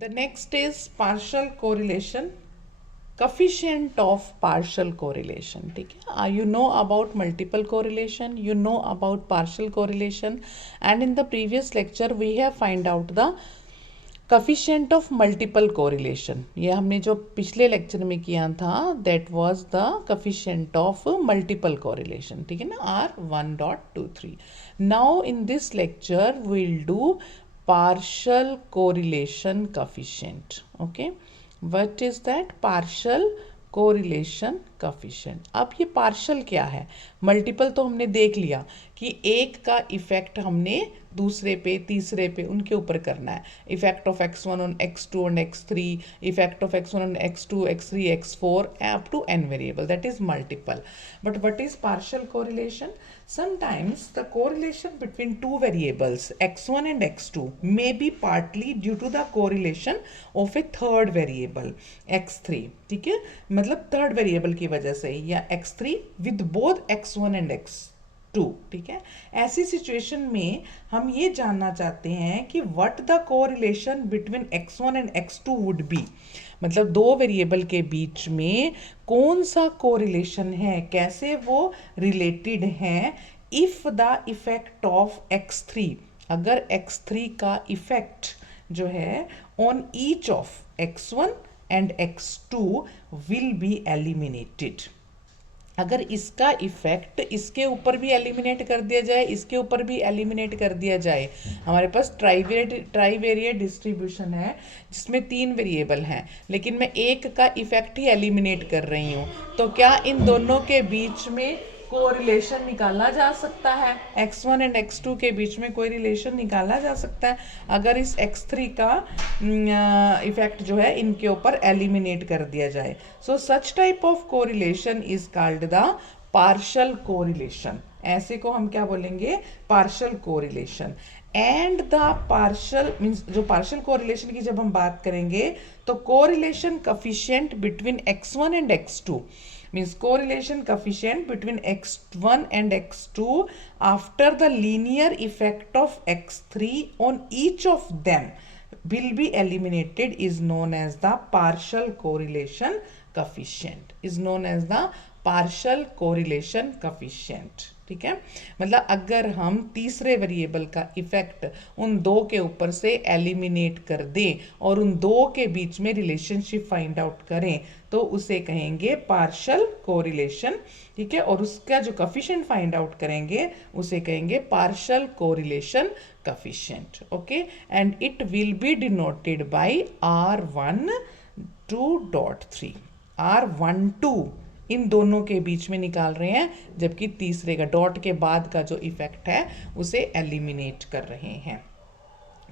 The next is partial correlation, coefficient of partial correlation. ठीक है, you know about multiple correlation, you know about partial correlation, and in the previous lecture we have find out the coefficient of multiple correlation. ये हमने जो पिछले lecture में किया था, that was the coefficient of multiple correlation. ठीक है ना, R1.23. Now in this lecture we'll do partial correlation coefficient. Okay, what is that? Partial correlation coefficient. अब ये पार्शल क्या है? मल्टीपल तो हमने देख लिया कि एक का इफेक्ट हमने दूसरे पे, तीसरे पे, उनके ऊपर करना है. Effect of x1 on x2 on x3, effect of x1 on x2, x3, x4 up to n variable. That is multiple. But what is partial correlation? Sometimes the correlation between two variables x1 and x2 may be partly due to the correlation of a third variable x3. ठीक है, मतलब third variable की वजह से, या x3 with both x1 and x2. ठीक है, ऐसी सिचुएशन में हम ये जानना चाहते हैं कि what the correlation between x1 and x2 would be. मतलब दो वेरिएबल के बीच में कौन सा कोरिलेशन है, कैसे वो रिलेटेड हैं. If the effect of x3, अगर x3 का इफेक्ट जो है on each of x1 and x2 will be eliminated. अगर इसका इफेक्ट इसके ऊपर भी एलिमिनेट कर दिया जाए, इसके ऊपर भी एलिमिनेट कर दिया जाए, हमारे पास ट्राइवेरिएट डिस्ट्रीब्यूशन है जिसमें तीन वेरिएबल हैं, लेकिन मैं एक का इफेक्ट ही एलिमिनेट कर रही हूँ, तो क्या इन दोनों के बीच में कोरिलेशन निकाला जा सकता है? x1 एंड x2 के बीच में कोई रिलेशन निकाला जा सकता है अगर इस x3 का इफेक्ट जो है इनके ऊपर एलिमिनेट कर दिया जाए. So such type of correlation is called the partial correlation. ऐसे को हम क्या बोलेंगे? Partial correlation. And the partial means, जो पार्शियल कोरिलेशन की जब हम बात करेंगे तो correlation coefficient between x1 and x2 means correlation coefficient between x1 and x2 after the linear effect of x3 on each of them will be eliminated is known as the partial correlation coefficient. Is known as the partial correlation coefficient. ठीक है, मतलब अगर हम तीसरे variable का effect उन दो के ऊपर से एलिमिनेट कर दें और उन दो के बीच में रिलेशनशिप फाइंड आउट करें तो उसे कहेंगे पार्शियल कोरिलेशन. ठीक है, और उसका जो कोफिशिएंट फाइंड आउट करेंगे उसे कहेंगे partial correlation coefficient. Okay, and it will be denoted by R1.2.3. R12 इन दोनों के बीच में निकाल रहे हैं, जबकि तीसरे का डॉट के बाद का जो इफेक्ट है उसे एलिमिनेट कर रहे हैं.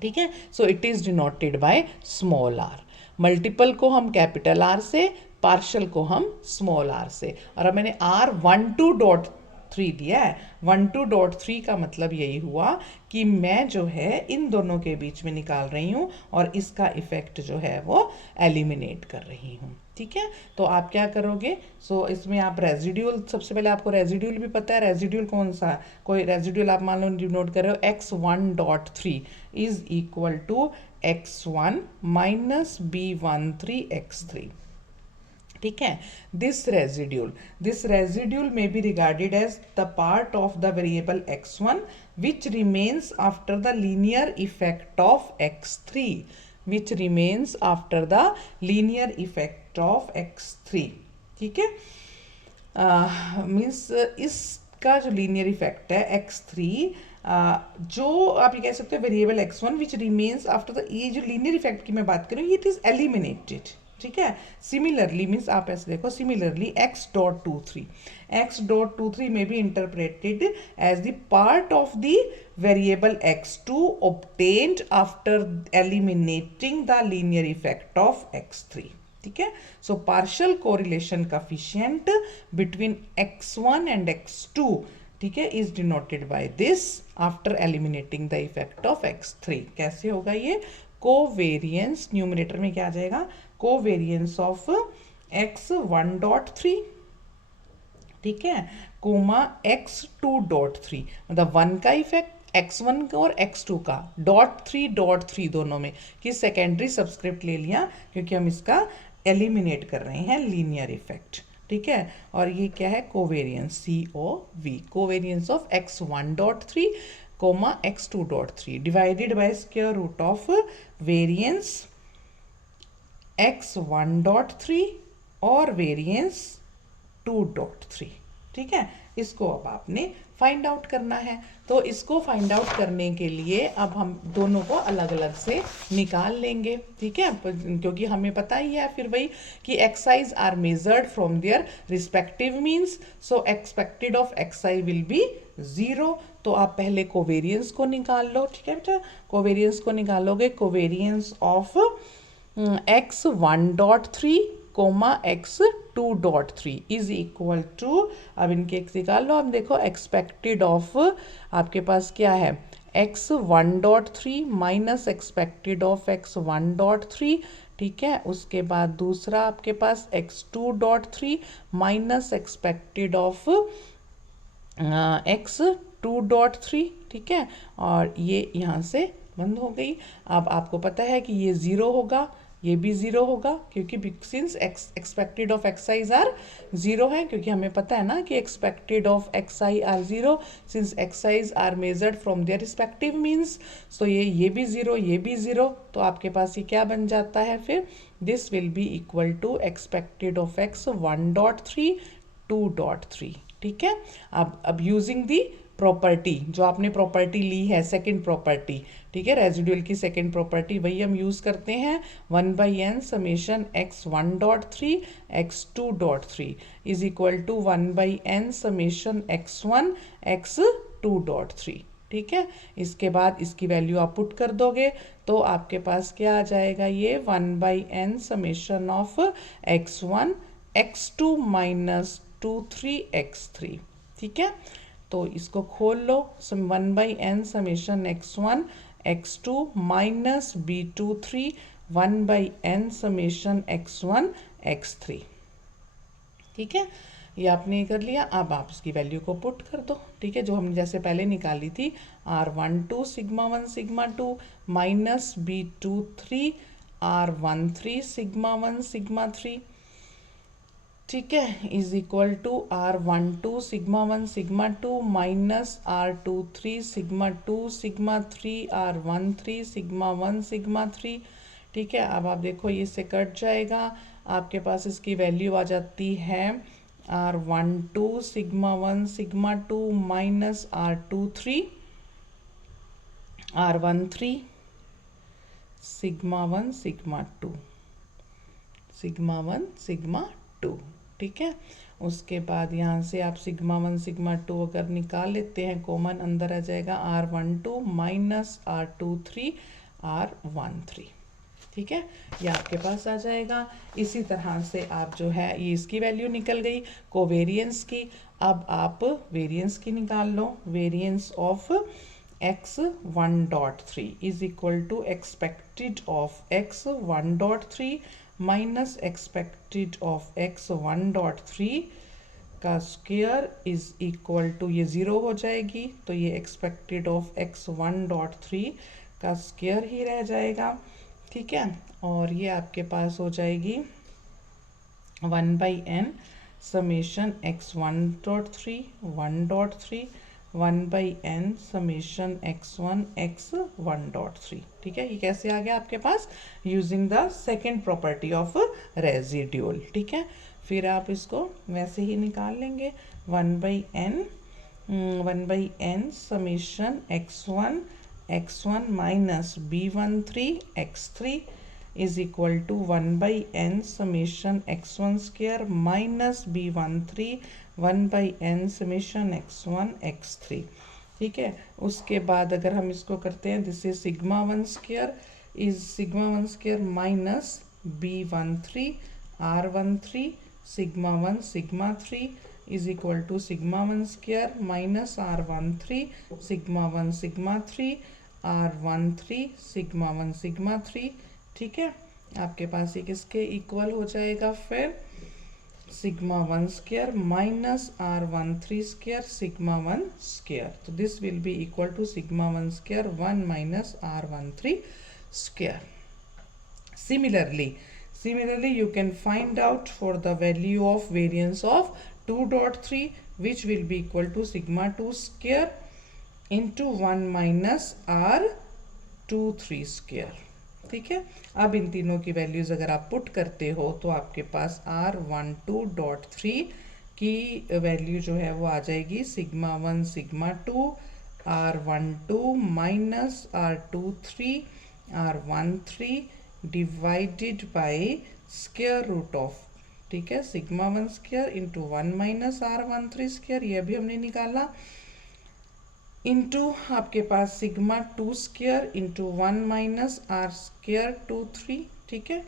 ठीक है, so it is denoted by small R. Multiple को हम कैपिटल आर से, पार्शियल को हम स्मॉल आर से. और अब मैंने R12.3 दिया है. 12.3 का मतलब यही हुआ कि मैं जो है इन दोनों के बीच में निकाल रही हूँ और इसका इफेक्ट जो है वो एलिमिनेट कर रही हूँ. ठीक है, तो आप क्या करोगे? सो इसमें आप रेजिड्यूल, सबसे पहले आपको रेजिड्यूल भी पता है. रेजिड्यूल कौन सा? कोई रेजिड्यूल आप मान लो डिनोट कर रहे हो x1.3 is equal to x1 minus b13 x3. ठीक है, this residual may be regarded as the part of the variable x1 which remains after the linear effect of x3, which remains after the linear effect of x3. ठीक है, means इसका जो linear effect है x3, जो आप ये कह सकते हो variable x1 which remains after the, ये जो लीनियर इफेक्ट की मैं बात करूँ इट इज एलिमिनेटेड. ठीक है, सिमिलरली मीन्स आप ऐसे देखो, सिमिलरली x.23 में भी interpreted as the part of the variable x2 obtained after eliminating the linear effect of x3. ठीक है, so partial correlation coefficient between x1 and x2, ठीक है, is denoted by this after eliminating the effect of x3. कैसे होगा ये? Covariance, numerator में क्या आ जाएगा? कोवेरियंस ऑफ x1.3, ठीक है, कोमा x2.3, मतलब 1 का इफेक्ट x1 का और x2 का .3 दोनों में कि सेकेंडरी सबस्क्रिप्ट ले लिया क्योंकि हम इसका एलिमिनेट कर रहे हैं लीनियर इफेक्ट, ठीक है। और ये क्या है, covariance COV, covariance of x1.3 comma x2.3 divided by square root of variance x1.3 और वेरियंस 2.3, ठीक है। इसको अब आपने फाइंड आउट करना है। तो इसको फाइंड आउट करने के लिए अब हम दोनों को अलग अलग से निकाल लेंगे, ठीक है, क्योंकि हमें पता ही है फिर वही कि xs are measured from their respective means, so expected of x will be 0। तो आप पहले कोवेरियंस को निकाल लो, ठीक है बेटा। कोवेरियंस को निकालोगे, covariance of x1.3 comma x2.3 is equal to, अब इनके x निकाल लो। अब देखो एक्सपेक्टेड ऑफ आपके पास क्या है, x1.3 minus expected of x1.3, ठीक है। उसके बाद दूसरा आपके पास x2.3 minus expected of x2.3, ठीक है। और ये यहाँ से बंद हो गई। अब आपको पता है कि ये 0 होगा, ये भी 0 होगा क्योंकि since expected of xi's are 0 है, क्योंकि हमें पता है ना कि expected of xi are 0 since xi's are measured from their respective means. So ये भी 0, ये भी 0। तो आपके पास ये क्या बन जाता है फिर, this will be equal to expected of x 1.3 2.3, ठीक है। अब यूजिंग दी प्रॉपर्टी, जो आपने प्रॉपर्टी ली है सेकंड प्रॉपर्टी, ठीक है, रेजिडुअल की सेकंड प्रॉपर्टी, वही हम यूज करते हैं 1/n summation x1.3 x2.3 is equal to 1/n summation x1 x2.3, ठीक है। इसके बाद इसकी वैल्यू आप पुट कर दोगे तो आपके पास क्या आ जाएगा, ये 1/n summation of x1 x2 minus 2 3x3, ठीक है। तो इसको खोल लो, 1/n summation x1 x2 minus b23 1/n summation x1 x3, ठीक है। ये आपने कर लिया। अब आप इसकी वैल्यू को पुट कर दो, ठीक है, जो हमने जैसे पहले निकाली थी, r12 sigma 1 sigma 2 minus b23 r13 sigma 1 sigma 3, ठीक है, is equal to r12 sigma 1 sigma 2 minus r23 sigma 2 sigma 3 r13 sigma 1 sigma 3, ठीक है। अब आप देखो ये से कट जाएगा, आपके पास इसकी वैल्यू आ जाती है r12 sigma 1 sigma 2 minus r23 r13 sigma 1 sigma 2 sigma 1 sigma 2, ठीक है। उसके बाद यहाँ से आप सिग्मा 1 सिग्मा 2 अगर निकाल लेते हैं कॉमन, अंदर आ जाएगा r12 माइनस r23 r13, ठीक है, ये आपके पास आ जाएगा। इसी तरह से आप जो है ये इसकी वैल्यू निकल गई कोवेरियंस की। अब आप वेरियंस की निकाल लो, variance of x1.3 is equal to expected of x1.3 minus expected of x1.3 का स्क्वायर इज इक्वल टू, ये 0 हो जाएगी तो ये एक्सपेक्टेड ऑफ x1.3 का स्क्वायर ही रह जाएगा, ठीक है। और ये आपके पास हो जाएगी 1/n summation x1.3 1.3 1/n summation x1 x1.3, ठीक है। ये कैसे आ गया आपके पास, using the second property of residual, ठीक है। फिर आप इसको वैसे ही निकाल लेंगे 1/n summation x1 minus b13 x3 is equal to 1/n summation x1 square minus b13 1/n summation x1 x3, ठीक है। उसके बाद अगर हम इसको करते हैं, this is sigma 1 square is sigma 1 square minus b13 r13 sigma 1 sigma 3 is equal to sigma 1 square minus r13 sigma 1 sigma 3 r13 sigma 1 sigma 3, ठीक है। आपके पास ये किसके इक्वल हो जाएगा, फिर sigma 1 square minus r13 square sigma 1 square. So this will be equal to sigma 1 square 1 minus r13 square. Similarly, you can find out for the value of variance of 2.3, which will be equal to sigma 2 square into 1 minus r23 square. ठीक है, अब इन तीनों की values अगर आप put करते हो तो आपके पास r12.3 की वैल्यू जो है वो आ जाएगी sigma 1 sigma 2 r12 minus r23 r13 divided by square root of, ठीक है, sigma 1 square into 1 minus r13 square, ये भी हमने निकाला, इंटू आपके पास sigma 2 square into 1 minus r square 2 3, ठीक है,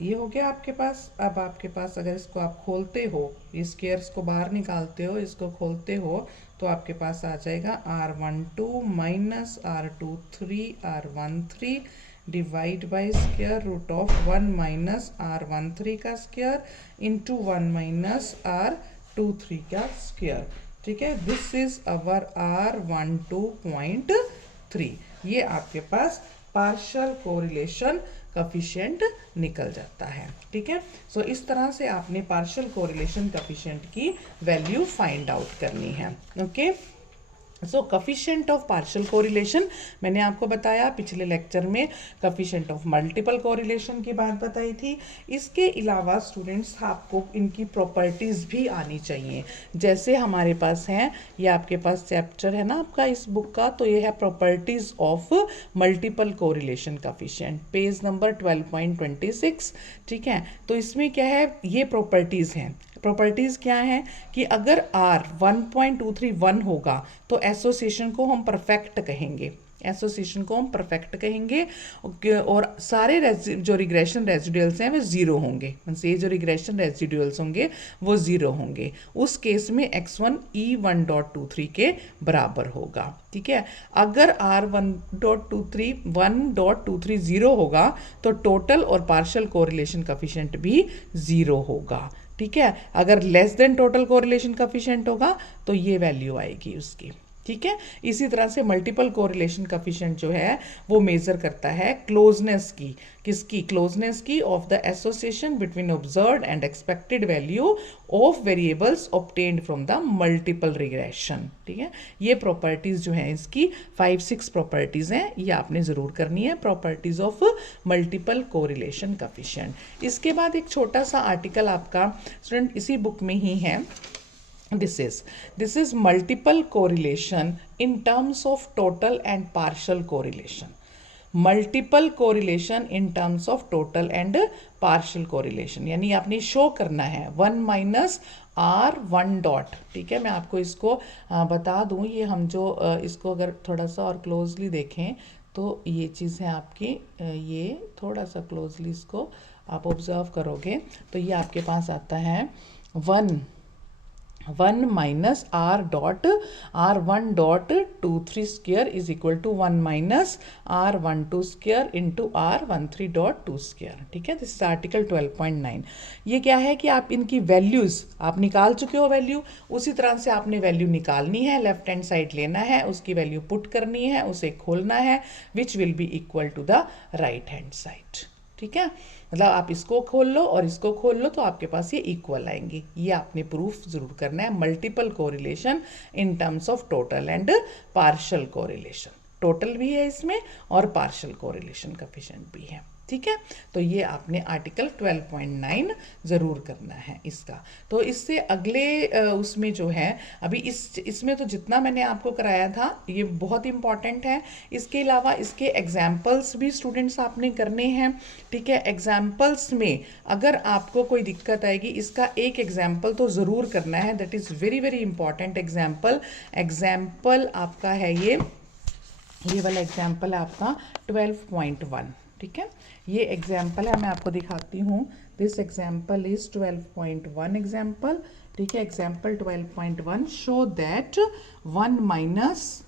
ये हो गया आपके पास। अब आपके पास अगर इसको आप खोलते हो, ये स्क्वायर्स को बाहर निकालते हो, इसको खोलते हो तो आपके पास आ जाएगा r12 minus r23 r13 divide by square root of 1 minus r13 का स्क्वायर इंटू 1 माइनस r23 का स्क्वायर, ठीक है। This is our r12.3। ये आपके पास पार्शियल कोरिलेशन कोफिशिएंट निकल जाता है, ठीक है। सो इस तरह से आपने पार्शियल कोरिलेशन कोफिशिएंट की वैल्यू फाइंड आउट करनी है, okay. So coefficient of partial correlation मैंने आपको बताया पिछले लेक्चर में, कोफिशिएंट ऑफ मल्टीपल कोरिलेशन की बात बताई थी। इसके अलावा स्टूडेंट्स आपको इनकी प्रॉपर्टीज़ भी आनी चाहिए, जैसे हमारे पास हैं, ये आपके पास चैप्टर है ना आपका इस बुक का, तो ये है properties of multiple correlation coefficient, page number 12.26, ठीक है। तो इसमें क्या है, ये प्रॉपर्टीज़ हैं। प्रॉपर्टीज़ क्या है कि अगर R 1.231 होगा तो एसोसिएशन को हम परफेक्ट कहेंगे, एसोसिएशन को हम परफेक्ट कहेंगे, और सारे जो रिग्रेशन रेजिडुअल्स हैं वो ज़ीरो होंगे, ये जो रिग्रेशन रेजिडुअल्स होंगे वो ज़ीरो होंगे। उस केस में x1 E1.23 के बराबर होगा, ठीक है। अगर R 1.23 ज़ीरो होगा तो टोटल और पार्शियल कोरिलेशन कोफिशिएंट भी ज़ीरो होगा, ठीक है। अगर less than total correlation coefficient होगा तो ये वैल्यू आएगी उसकी, ठीक है। इसी तरह से मल्टीपल कोरिलेशन कोफिशिएंट जो है वो मेजर करता है क्लोजनेस की, किसकी, क्लोजनेस की of the association between observed and expected value of variables obtained from the multiple regression, ठीक है। ये प्रॉपर्टीज जो है इसकी 5-6 प्रॉपर्टीज हैं, ये आपने जरूर करनी है, properties of multiple correlation coefficient. इसके बाद एक छोटा सा आर्टिकल आपका स्टूडेंट इसी बुक में ही है, this is multiple correlation in terms of total and partial correlation, multiple correlation in terms of total and partial correlation, यानी आपने शो करना है 1 माइनस r1 डॉट, ठीक है। मैं आपको इसको बता दूं, ये हम जो इसको अगर थोड़ा सा और क्लोजली देखें तो ये चीज़ है आपकी, ये थोड़ा सा क्लोजली इसको आप ऑब्जर्व करोगे तो ये आपके पास आता है 1 minus r1.23 square is equal to 1 minus r12 square into r13.2 square, ठीक है। This is article 12.9। ये क्या है कि आप इनकी वैल्यूज़ आप निकाल चुके हो वैल्यू, उसी तरह से आपने वैल्यू निकालनी है, लेफ्ट हैंड साइड लेना है, उसकी वैल्यू पुट करनी है, उसे खोलना है, which will be equal to the right hand side, ठीक है। मतलब आप इसको खोल लो और इसको खोल लो तो आपके पास ये इक्वल आएंगे। ये आपने प्रूफ जरूर करना है, multiple correlation in terms of total and partial correlation, total भी है इसमें और पार्शियल कोरिलेशन कोफिशिएंट भी है, ठीक है। तो ये आपने आर्टिकल 12.9 ज़रूर करना है इसका। तो इससे अगले उसमें जो है अभी इसमें तो जितना मैंने आपको कराया था ये बहुत इंपॉर्टेंट है। इसके अलावा इसके एग्जाम्पल्स भी स्टूडेंट्स आपने करने हैं, ठीक है। एग्जाम्पल्स में अगर आपको कोई दिक्कत आएगी, इसका एक एग्जाम्पल तो ज़रूर करना है, that is very very important example. Example आपका है ये वाला एग्जाम्पल है आपका 12.1, ठीक है। ये एग्जाम्पल है, मैं आपको दिखाती हूँ। दिस एग्जाम्पल इज 12.1 एग्जाम्पल, ठीक है। Example 12.1 show that 1 minus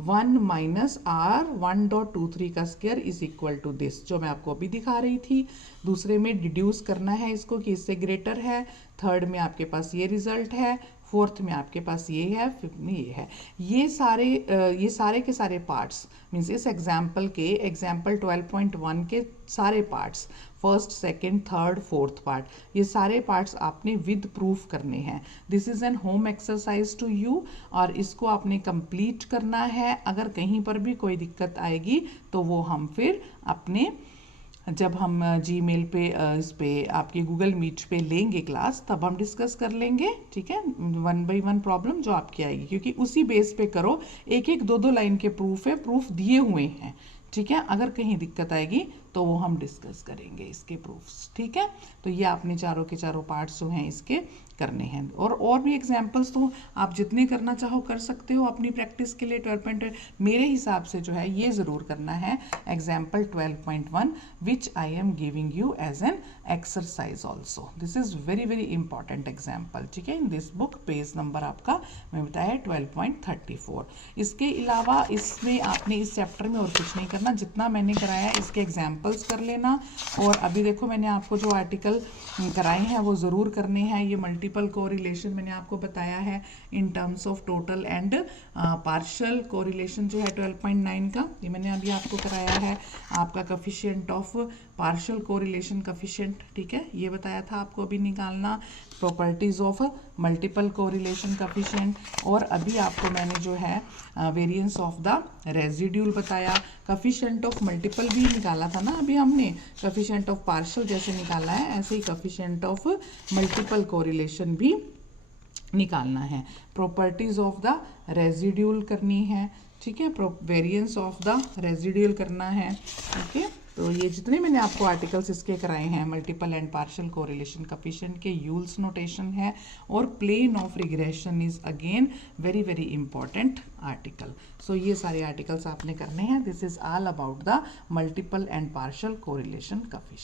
1 minus R 1.23 का square is equal to this, जो मैं आपको अभी दिखा रही थी। दूसरे में डिड्यूस करना है इसको कि इससे ग्रेटर है, थर्ड में आपके पास ये रिजल्ट है, फोर्थ में आपके पास ये है, फिफ्थ में ये है। ये सारे के सारे पार्ट्स मीन्स इस एग्जाम्पल के एग्जाम्पल 12.1 के सारे parts, first second third fourth part, ये सारे पार्ट्स आपने विद प्रूफ करने हैं। This is an home exercise to you, और इसको आपने कंप्लीट करना है। अगर कहीं पर भी कोई दिक्कत आएगी तो वो हम फिर अपने जब हम जीमेल पे इस पे आपके गूगल मीट पे लेंगे क्लास, तब हम डिस्कस कर लेंगे, ठीक है, 1 बाई 1 प्रॉब्लम जो आपकी आएगी, क्योंकि उसी बेस पे करो। एक एक दो लाइन के प्रूफ है, प्रूफ दिए हुए हैं, ठीक है। अगर कहीं दिक्कत आएगी तो वो हम डिस्कस करेंगे इसके प्रूफ्स, ठीक है। तो ये आपने चारों के चारों पार्ट्स जो हैं इसके करने हैं, और भी एग्जांपल्स तो आप जितने करना चाहो कर सकते हो अपनी प्रैक्टिस के लिए। 12. मेरे हिसाब से जो है ये ज़रूर करना है example 12.1 which I am giving you as an exercise also. This is very very important example, ठीक है। In this book page number आपका मैं बताया 12.34। इसके अलावा इसमें आपने इस चैप्टर में और कुछ नहीं करना, जितना मैंने कराया इसके एग्जाम्पल्स कर लेना। और अभी देखो मैंने आपको जो आर्टिकल कराए हैं वो ज़रूर करने हैं। ये मल्टीपल कोरिलेशन मैंने आपको बताया है in terms of total and partial correlation जो है 12.9 का, ये मैंने अभी आपको कराया है। आपका coefficient of partial correlation coefficient, ठीक है, ये बताया था आपको अभी निकालना। Properties of multiple correlation coefficient, और अभी आपको मैंने जो है वेरिएंस ऑफ द रेजिड्यूल बताया। कफिशिएंट ऑफ मल्टीपल भी निकाला था ना अभी हमने, कफिशिएंट ऑफ पार्शियल जैसे निकाला है ऐसे ही कफिशिएंट ऑफ मल्टीपल कोरिलेशन भी निकालना है। प्रॉपर्टीज ऑफ द रेजिड्यूल करनी है, ठीक है, वेरिएंस ऑफ द रेजिड्यूल करना है, ठीक है। तो ये जितने मैंने आपको आर्टिकल्स इसके कराए हैं multiple and partial correlation coefficient के, यूल्स नोटेशन है, और plane of regression is again very very important article. So ये सारे आर्टिकल्स आपने करने हैं। This is all about the multiple and partial correlation coefficient.